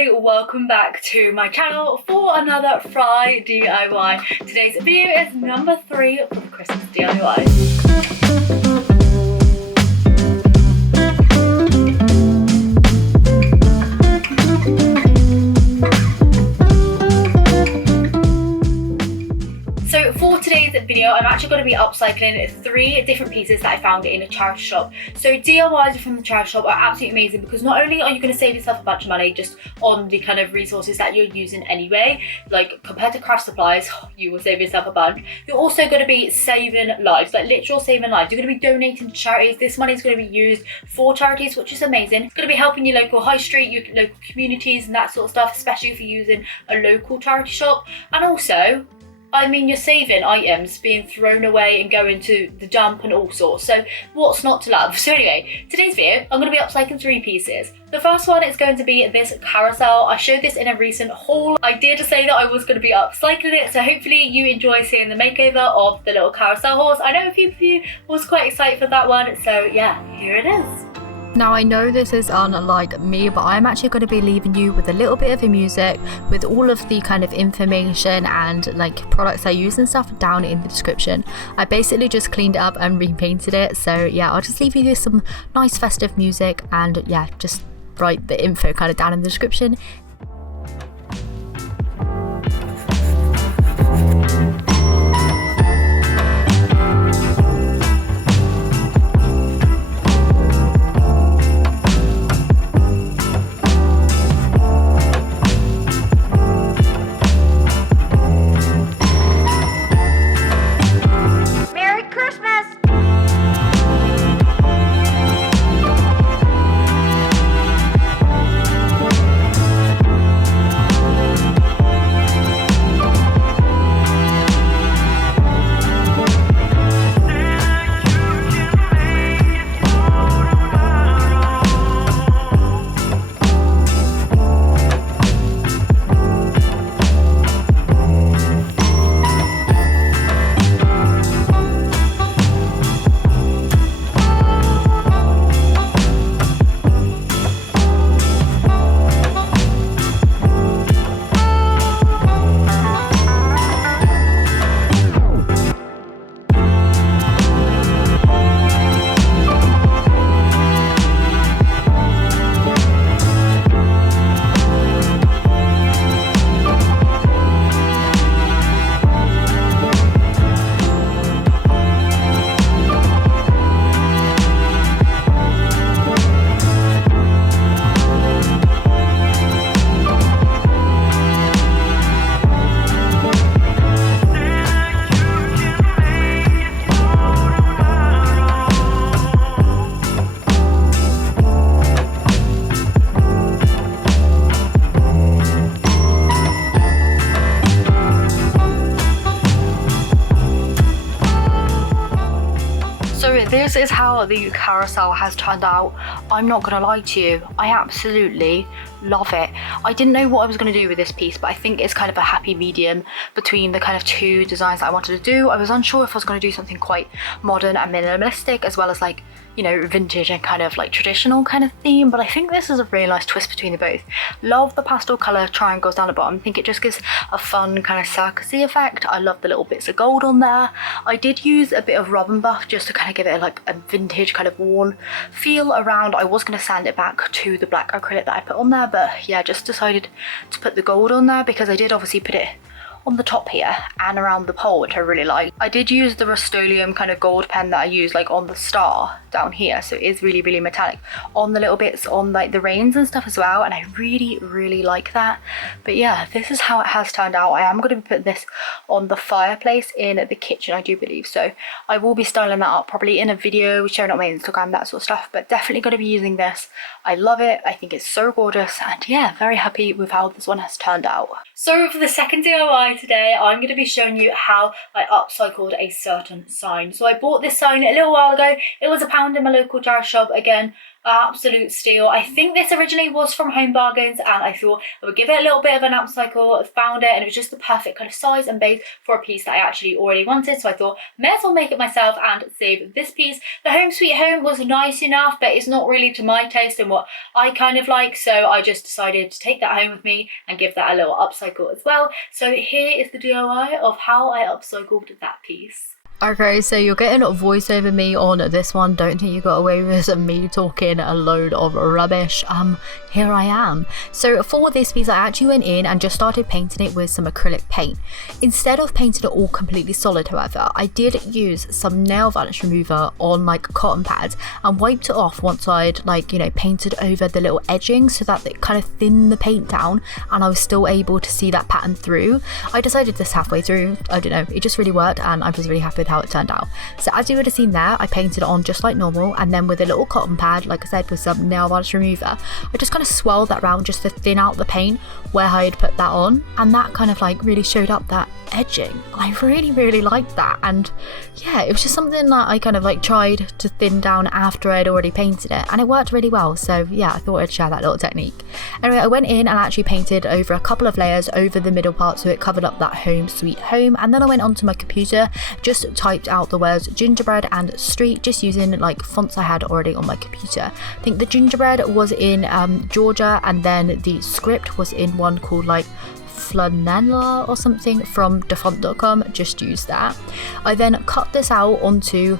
everybody, welcome back to my channel for another Fri DIY. Today's video is number 3 for the Christmas DIY. So for today's video, I'm actually going to be upcycling 3 different pieces that I found in a charity shop. So DIYs from the charity shop are absolutely amazing because not only are you going to save yourself a bunch of money just on the kind of resources that you're using anyway, like compared to craft supplies, you will save yourself a bunch. You're also going to be saving lives, like literal saving lives. You're going to be donating to charities. This money is going to be used for charities, which is amazing. It's going to be helping your local high street, your local communities and that sort of stuff, especially if you're using a local charity shop. And also, I mean, you're saving items being thrown away and going to the dump and all sorts, so what's not to love? So anyway, today's video, I'm going to be upcycling 3 pieces. The first one is going to be this carousel. I showed this in a recent haul. I did say that I was going to be upcycling it, so hopefully you enjoy seeing the makeover of the little carousel horse. I know a few of you was quite excited for that one, so yeah, here it is. Now I know this is unlike me, but I'm actually going to be leaving you with a little bit of the music with all of the kind of information and like products I use and stuff down in the description. I basically just cleaned it up and repainted it, so yeah, I'll just leave you with some nice festive music and yeah, just write the info kind of down in the description. This is how the carousel has turned out. I'm not gonna lie to you, I absolutely love it. I didn't know what I was going to do with this piece, but I think it's kind of a happy medium between the kind of 2 designs that I wanted to do. I was unsure if I was going to do something quite modern and minimalistic as well as like, you know, vintage and kind of like traditional kind of theme, but I think this is a really nice twist between the both. Love the pastel colour triangles down the bottom. I think it just gives a fun kind of circusy effect. I love the little bits of gold on there. I did use a bit of robin buff just to kind of give it like a vintage kind of worn feel around. I was going to sand it back to the black acrylic that I put on there, but yeah, just decided to put the gold on there because I did obviously put it on the top here and around the pole, which I really like. I did use the Rust-Oleum kind of gold pen that I used like on the star down here, so it is really, really metallic on the little bits on like the reins and stuff as well, and I really, really like that. But yeah, this is how it has turned out. I am going to be putting this on the fireplace in the kitchen, I do believe, so I will be styling that up probably in a video, sharing it on my Instagram, that sort of stuff, but definitely going to be using this. I love it. I think it's so gorgeous, and yeah, very happy with how this one has turned out. So for the second DIY today, I'm going to be showing you how I upcycled a certain sign. So I bought this sign a little while ago. It was £1 in my local charity shop. Again, Absolute steal. I think this originally was from Home Bargains, and I thought I would give it a little bit of an upcycle. Found it, and it was just the perfect kind of size and base for a piece that I actually already wanted, so I thought may as well make it myself and save this piece. The Home Sweet Home was nice enough, but it's not really to my taste and what I kind of like, so I just decided to take that home with me and give that a little upcycle as well. So here is the DIY of how I upcycled that piece. Okay, so you're getting a voice over me on this one. Don't think you got away with me talking a load of rubbish. Here I am. So for this piece, I actually went in and just started painting it with some acrylic paint. Instead of painting it all completely solid, however, I did use some nail varnish remover on like cotton pads and wiped it off once I'd like, you know, painted over the little edging so that it kind of thinned the paint down and I was still able to see that pattern through. I decided this halfway through, I don't know, it just really worked and I was really happy with how it turned out. So as you would have seen there, I painted it on just like normal, and then with a little cotton pad, like I said, with some nail varnish remover, I just kind of swirled that round just to thin out the paint where I had put that on, and that kind of like really showed up that edging. I really liked that, and yeah, it was just something that I kind of like tried to thin down after I'd already painted it, and it worked really well. So yeah, I thought I'd share that little technique. Anyway, I went in and actually painted over a couple of layers over the middle part so it covered up that Home Sweet Home, and then I went onto my computer, just typed out the words gingerbread and street, just using like fonts I had already on my computer. I think the gingerbread was in Georgia, and then the script was in one called like Flanella or something from defont.com. Just use that. I then cut this out onto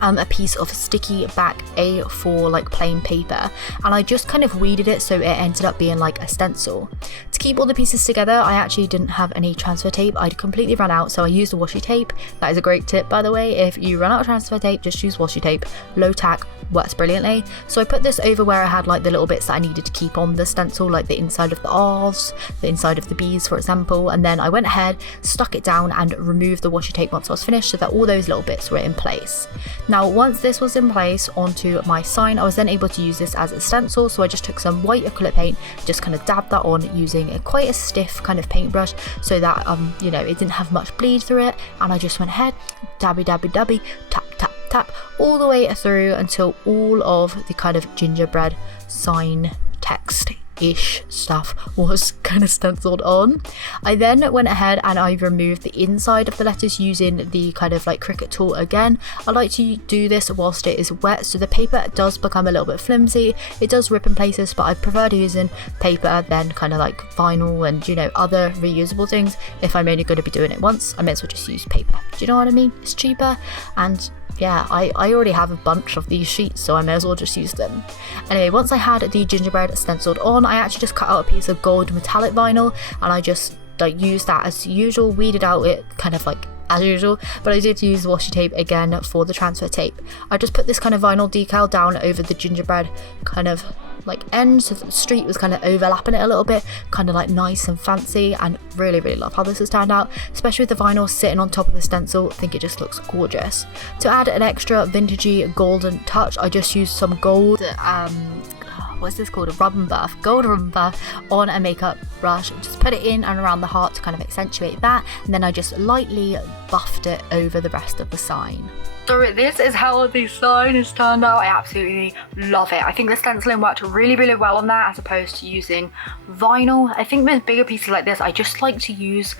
a piece of sticky back A4 like plain paper, and I just kind of weeded it so it ended up being like a stencil. To keep all the pieces together, I actually didn't have any transfer tape. I'd completely run out, so I used a washi tape. That is a great tip, by the way. If you run out of transfer tape, just use washi tape. Low tack, works brilliantly. So I put this over where I had like the little bits that I needed to keep on the stencil, like the inside of the R's, the inside of the B's, for example, and then I went ahead, stuck it down and removed the washi tape once I was finished so that all those little bits were in place. Now once this was in place onto my sign, I was then able to use this as a stencil, so I just took some white acrylic paint, just kind of dabbed that on using quite a stiff kind of paintbrush so that you know, it didn't have much bleed through it, and I just went ahead, dabby tap tap all the way through until all of the kind of gingerbread sign text ish stuff was kind of stenciled on. I then went ahead and I removed the inside of the letters using the kind of like Cricut tool again. I like to do this whilst it is wet, so the paper does become a little bit flimsy. It does rip in places, but I prefer using paper than kind of like vinyl and, you know, other reusable things. If I'm only going to be doing it once, I may as well just use paper. Do you know what I mean? It's cheaper, and yeah, I already have a bunch of these sheets, so I may as well just use them. Anyway, once I had the gingerbread stenciled on, I actually just cut out a piece of gold metallic vinyl, and I just like used that as usual, weeded out it kind of like as usual, but I did use washi tape again for the transfer tape. I just put this kind of vinyl decal down over the gingerbread kind of like end, so the street was kind of overlapping it a little bit, kind of like nice and fancy, and really love how this has turned out, especially with the vinyl sitting on top of the stencil. I think it just looks gorgeous. To add an extra vintagey golden touch, I just used some gold what's this called, a rub and buff, gold rub and buff on a makeup brush, just put it in and around the heart to kind of accentuate that, and then I just lightly buffed it over the rest of the sign. So this is how the sign has turned out. I absolutely love it. I think the stenciling worked really well on that as opposed to using vinyl. I think with bigger pieces like this, I just like to use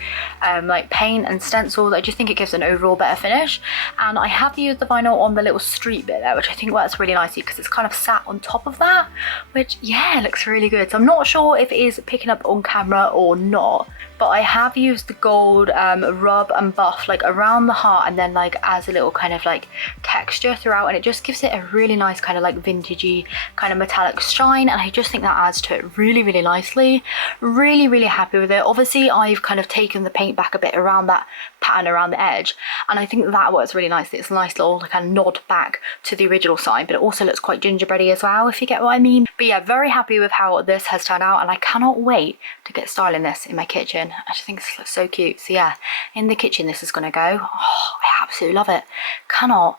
like paint and stencils. I just think it gives an overall better finish. And I have used the vinyl on the little street bit there, which I think works really nicely because it's kind of sat on top of that, which yeah, looks really good. So I'm not sure if it is picking up on camera or not, but I have used the gold rub and buff like around the heart and then like as a little kind of like texture throughout, and it just gives it a really nice kind of like vintagey kind of metallic shine, and I just think that adds to it really nicely. Really happy with it. Obviously I've kind of taken the paint back a bit around that pattern around the edge, and I think that works really nicely. It's a nice little kind of nod back to the original sign, but it also looks quite gingerbready as well, if you get what I mean. But yeah, very happy with how this has turned out, and I cannot wait to get styling this in my kitchen. I just think this looks so cute. So yeah, in the kitchen this is going to go. Oh, I absolutely love it. Cannot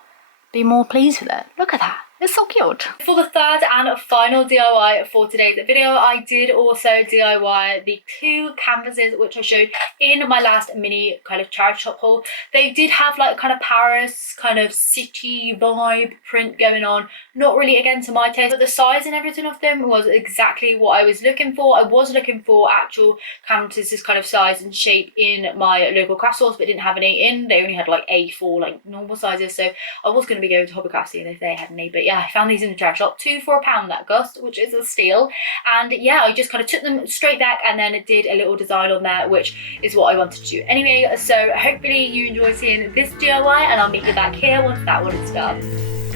be more pleased with it. Look at that. It's so cute. For the third and final DIY for today's video, I did also DIY the 2 canvases which I showed in my last mini kind of charity shop haul. They did have like kind of Paris kind of city vibe print going on, not really again to my taste, but the size and everything of them was exactly what I was looking for. I was looking for actual canvases this kind of size and shape in my local craft stores, but didn't have any in. They only had like A4 like normal sizes, so I was going to be going to Hobby Craft seeing if they had any, but yeah, I found these in the charity shop, 2 for £1 that Gust, which is a steal. And yeah, I just kind of took them straight back and then did a little design on there, which is what I wanted to do anyway. So hopefully you enjoy seeing this DIY, and I'll meet you back here once that one is done.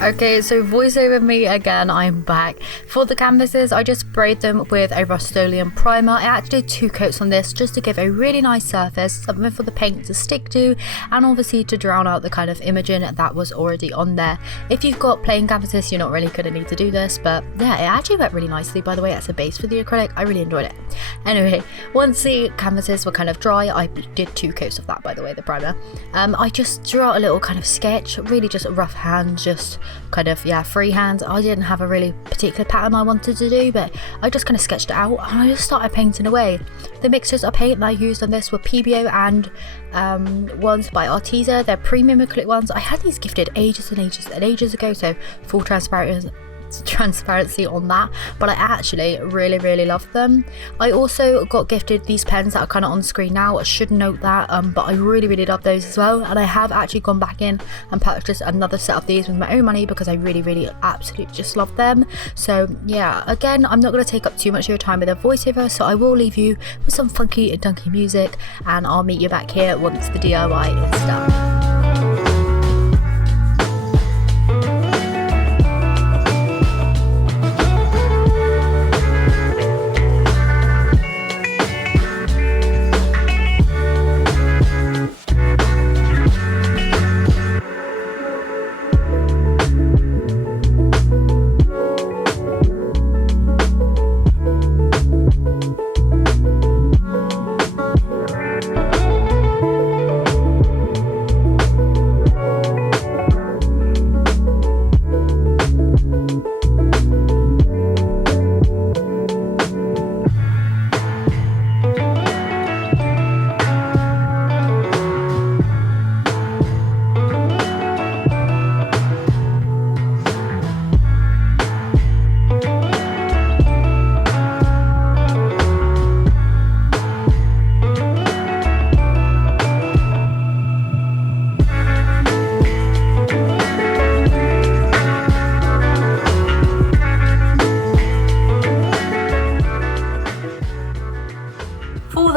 Okay, so voiceover me again, I'm back. For the canvases, I just sprayed them with a Rust-Oleum primer. I actually did 2 coats on this just to give a really nice surface, something for the paint to stick to, and obviously to drown out the kind of imaging that was already on there. If you've got plain canvases, you're not really going to need to do this, but yeah, it actually went really nicely, by the way, as a base for the acrylic. I really enjoyed it. Anyway, once the canvases were kind of dry, I did 2 coats of that, by the way, the primer. I just drew out a little kind of sketch, really just rough hand, just kind of, yeah, freehand. I didn't have a really particular pattern I wanted to do, but I just kind of sketched it out and I just started painting away. The mixtures of paint that I used on this were pebeo and ones by Arteza. They're premium acrylic ones. I had these gifted ages and ages and ages ago, so full transparency on that, but I actually really love them. I also got gifted these pens that are kind of on screen now. I should note that, but I really love those as well, and I have actually gone back in and purchased another set of these with my own money because I really absolutely just love them. So yeah, again, I'm not going to take up too much of your time with a voiceover, so I will leave you with some funky and dunky music, and I'll meet you back here once the DIY is done.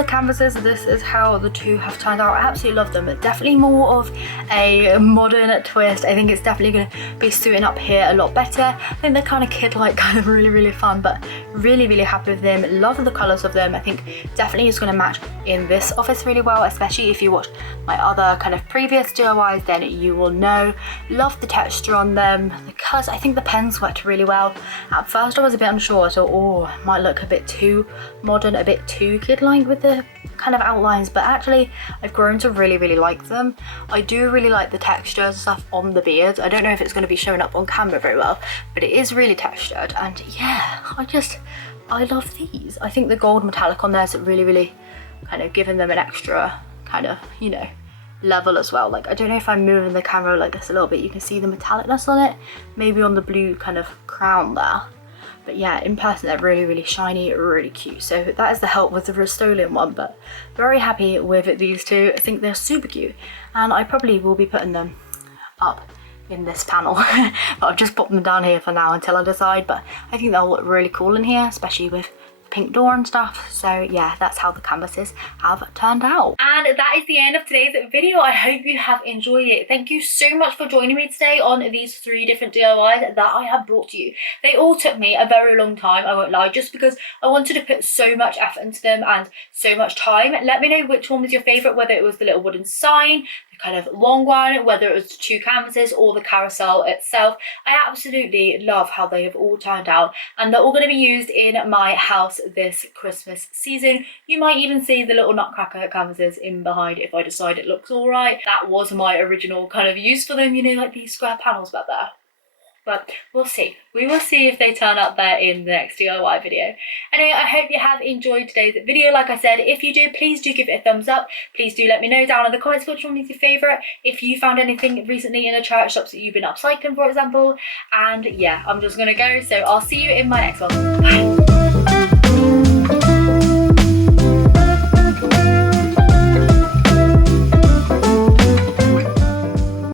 Canvases, this is how the 2 have turned out. I absolutely love them. Definitely more of a modern twist. I think it's definitely going to be suiting up here a lot better. I think they're kind of kid-like, kind of really fun, but really happy with them. Love the colours of them. I think definitely is going to match in this office really well, especially if you watch my other kind of previous DIYs, then you will know. Love the texture on them, the colours. I think the pens worked really well. At first I was a bit unsure. I thought, oh, it might look a bit too modern, a bit too kid-like with the kind of outlines, but actually I've grown to really like them. I do really like the textures and stuff on the beard. I don't know if it's going to be showing up on camera very well, but it is really textured, and yeah, I love these. I think the gold metallic on there is really kind of giving them an extra kind of, you know, level as well. Like, I don't know if I'm moving the camera like this a little bit, you can see the metallicness on it, maybe on the blue kind of crown there. But yeah, in person they're really shiny, really cute. So that is the help with the Rust-Oleum one, but very happy with these 2. I think they're super cute, and I probably will be putting them up in this panel. But I've just popped them down here for now until I decide, but I think they'll look really cool in here, especially with pink door and stuff. So yeah, that's how the canvases have turned out. And that is the end of today's video. I hope you have enjoyed it. Thank you so much for joining me today on these 3 different DIYs that I have brought to you. They all took me a very long time, I won't lie, just because I wanted to put so much effort into them and so much time. Let me know which one was your favourite, whether it was the little wooden sign, the kind of long one, whether it was the 2 canvases or the carousel itself. I absolutely love how they have all turned out, and they're all going to be used in my house this Christmas season. You might even see the little nutcracker canvases in behind if I decide it looks alright. That was my original kind of use for them, you know, like these square panels back there. but we'll see. We will see if they turn up there in the next DIY video. Anyway, I hope you have enjoyed today's video. Like I said, if you do, please do give it a thumbs up. Please do let me know down in the comments which one is your favourite. If you found anything recently in the charity shops that you've been upcycling, for example. And yeah, I'm just gonna go. So I'll see you in my next one. Bye.